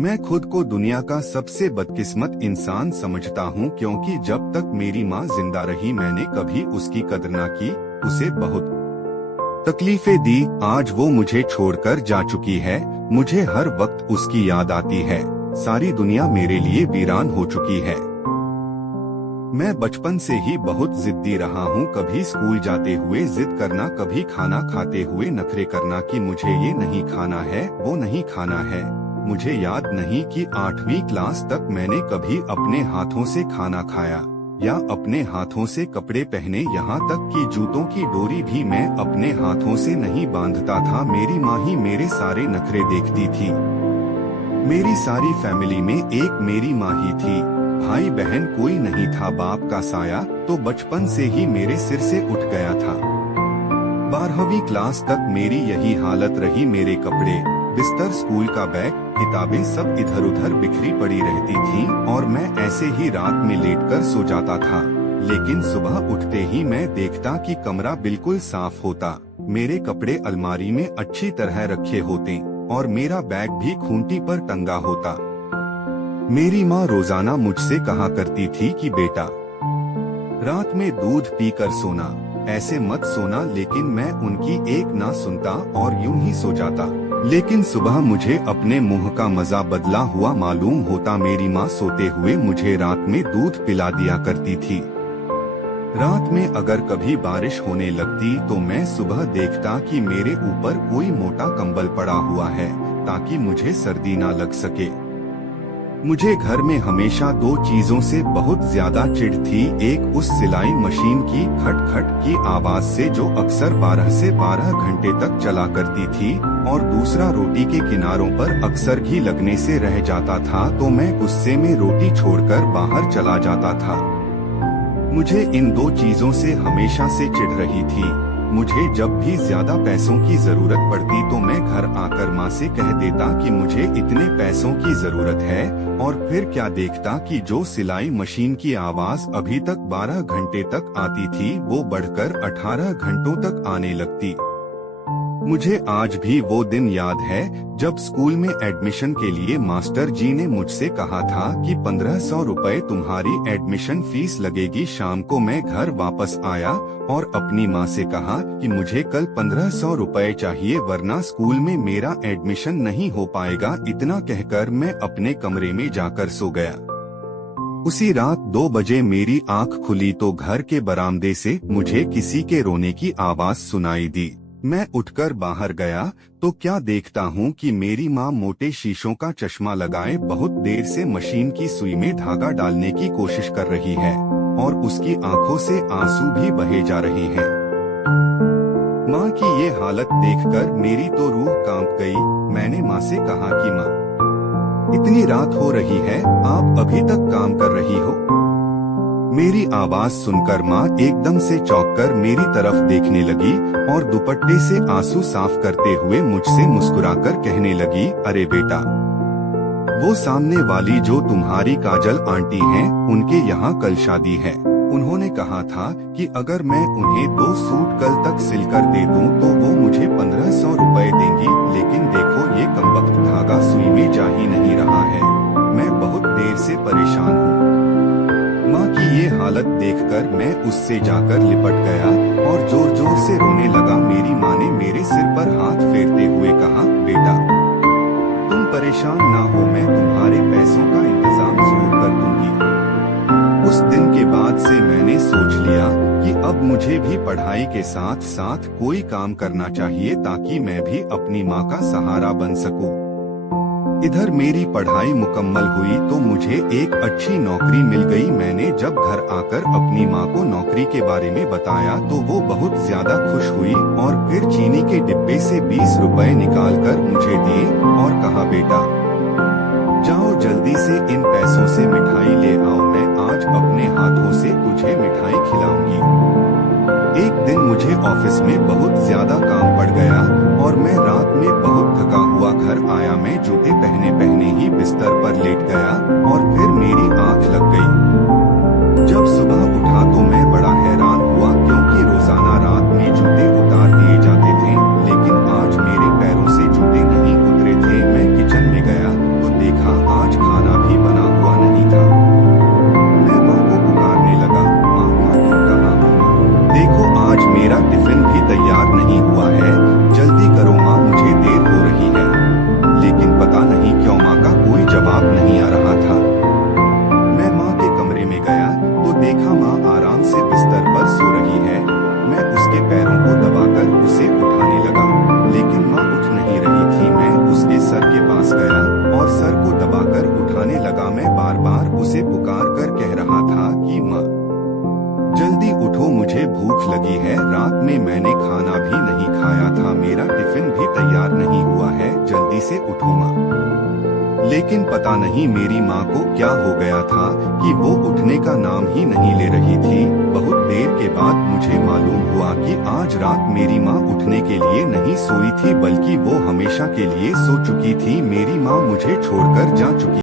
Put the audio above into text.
मैं खुद को दुनिया का सबसे बदकिस्मत इंसान समझता हूँ, क्योंकि जब तक मेरी माँ जिंदा रही मैंने कभी उसकी कदर ना की, उसे बहुत तकलीफें दी। आज वो मुझे छोड़कर जा चुकी है, मुझे हर वक्त उसकी याद आती है। सारी दुनिया मेरे लिए वीरान हो चुकी है। मैं बचपन से ही बहुत जिद्दी रहा हूँ, कभी स्कूल जाते हुए जिद करना, कभी खाना खाते हुए नखरे करना कि मुझे ये नहीं खाना है, वो नहीं खाना है। मुझे याद नहीं कि 8वीं क्लास तक मैंने कभी अपने हाथों से खाना खाया या अपने हाथों से कपड़े पहने, यहाँ तक कि जूतों की डोरी भी मैं अपने हाथों से नहीं बांधता था। मेरी माँ ही मेरे सारे नखरे देखती थी। मेरी सारी फैमिली में एक मेरी माँ ही थी, भाई बहन कोई नहीं था। बाप का साया तो बचपन से ही मेरे सिर से उठ गया था। 12वीं क्लास तक मेरी यही हालत रही। मेरे कपड़े, बिस्तर, स्कूल का बैग, किताबें सब इधर उधर बिखरी पड़ी रहती थीं और मैं ऐसे ही रात में लेटकर सो जाता था। लेकिन सुबह उठते ही मैं देखता कि कमरा बिल्कुल साफ होता, मेरे कपड़े अलमारी में अच्छी तरह रखे होते और मेरा बैग भी खूंटी पर टंगा होता। मेरी माँ रोजाना मुझसे कहा करती थी कि बेटा, रात में दूध पीकर सोना, ऐसे मत सोना। लेकिन मैं उनकी एक ना सुनता और यूं ही सो जाता। लेकिन सुबह मुझे अपने मुंह का मजा बदला हुआ मालूम होता। मेरी माँ सोते हुए मुझे रात में दूध पिला दिया करती थी। रात में अगर कभी बारिश होने लगती तो मैं सुबह देखता कि मेरे ऊपर कोई मोटा कंबल पड़ा हुआ है, ताकि मुझे सर्दी ना लग सके। मुझे घर में हमेशा 2 चीजों से बहुत ज्यादा चिढ़ थी। एक उस सिलाई मशीन की खट खट की आवाज से जो अक्सर 12 से 12 घंटे तक चला करती थी, और दूसरा रोटी के किनारों पर अक्सर घी लगने से रह जाता था तो मैं गुस्से में रोटी छोड़कर बाहर चला जाता था। मुझे इन 2 चीजों से हमेशा से चिढ़ रही थी। मुझे जब भी ज्यादा पैसों की जरूरत पड़ती तो मैं घर आकर माँ से कह देता कि मुझे इतने पैसों की जरूरत है, और फिर क्या देखता कि जो सिलाई मशीन की आवाज अभी तक 12 घंटे तक आती थी वो बढ़कर 18 घंटों तक आने लगती। मुझे आज भी वो दिन याद है जब स्कूल में एडमिशन के लिए मास्टर जी ने मुझसे कहा था कि 1500 रुपए तुम्हारी एडमिशन फीस लगेगी। शाम को मैं घर वापस आया और अपनी माँ से कहा कि मुझे कल 1500 रुपए चाहिए, वरना स्कूल में मेरा एडमिशन नहीं हो पाएगा। इतना कहकर मैं अपने कमरे में जाकर सो गया। उसी रात 2 बजे मेरी आँख खुली तो घर के बरामदे से मुझे किसी के रोने की आवाज सुनाई दी। मैं उठकर बाहर गया तो क्या देखता हूँ कि मेरी माँ मोटे शीशों का चश्मा लगाए बहुत देर से मशीन की सुई में धागा डालने की कोशिश कर रही है और उसकी आंखों से आंसू भी बहे जा रहे हैं। माँ की ये हालत देखकर मेरी तो रूह कांप गई। मैंने माँ से कहा कि माँ, इतनी रात हो रही है, आप अभी तक काम कर रही हो? मेरी आवाज सुनकर माँ एकदम से चौंककर मेरी तरफ देखने लगी और दुपट्टे से आंसू साफ करते हुए मुझसे मुस्कुराकर कहने लगी, अरे बेटा, वो सामने वाली जो तुम्हारी काजल आंटी हैं, उनके यहाँ कल शादी है। उन्होंने कहा था कि अगर मैं उन्हें 2 सूट कल तक सिलकर दे दूं तो वो मुझे 1500 रुपए देंगी। लेकिन देखो ये कमबख्त धागा सुई में जा ही नहीं रहा है। मैं बहुत देर से परेशान हूँ। माँ की ये हालत देखकर मैं उससे जाकर लिपट गया और जोर जोर से रोने लगा। मेरी माँ ने मेरे सिर पर हाथ फेरते हुए कहा, बेटा, तुम परेशान ना हो, मैं तुम्हारे पैसों का इंतजाम जरूर कर दूंगी। उस दिन के बाद से मैंने सोच लिया कि अब मुझे भी पढ़ाई के साथ साथ कोई काम करना चाहिए ताकि मैं भी अपनी माँ का सहारा बन सकूं। इधर मेरी पढ़ाई मुकम्मल हुई तो मुझे एक अच्छी नौकरी मिल गई। मैंने जब घर आकर अपनी माँ को नौकरी के बारे में बताया तो वो बहुत ज्यादा खुश हुई और फिर चीनी के डिब्बे से 20 रुपए निकालकर मुझे दिए और कहा, बेटा, जाओ जल्दी से इन पैसों से मिठाई ले आओ, मैं आज अपने हाथों से तुझे मिठाई खिलाऊंगी। एक दिन मुझे ऑफिस में बहुत ज्यादा काम पड़ गया और मैं रात में बहुत थका हुआ घर आया। मैं जूते पहने पहने ही बिस्तर पर लेट गया और फिर मेरी आंख लग गई। जब सुबह उठा तो मैं बड़ा हैरान हुआ, क्योंकि रोजाना रात में जूते उतार दिए जाते थे, लेकिन आज मेरे पैरों से जूते नहीं उतरे थे। मैं किचन में गया तो देखा उठाने लगा। मैं बार बार उसे पुकार कर कह रहा था कि माँ जल्दी उठो, मुझे भूख लगी है। रात में मैंने खाना भी नहीं खाया था, मेरा टिफिन भी तैयार नहीं हुआ है, जल्दी से उठो माँ। लेकिन पता नहीं मेरी माँ को क्या हो गया था कि वो उठने का नाम ही नहीं ले रही थी। बहुत देर के बाद मुझे मालूम हुआ कि आज रात मेरी माँ उठने के लिए नहीं सोई थी, बल्कि वो हमेशा के लिए सो चुकी थी। मेरी माँ मुझे छोड़कर जा चुकी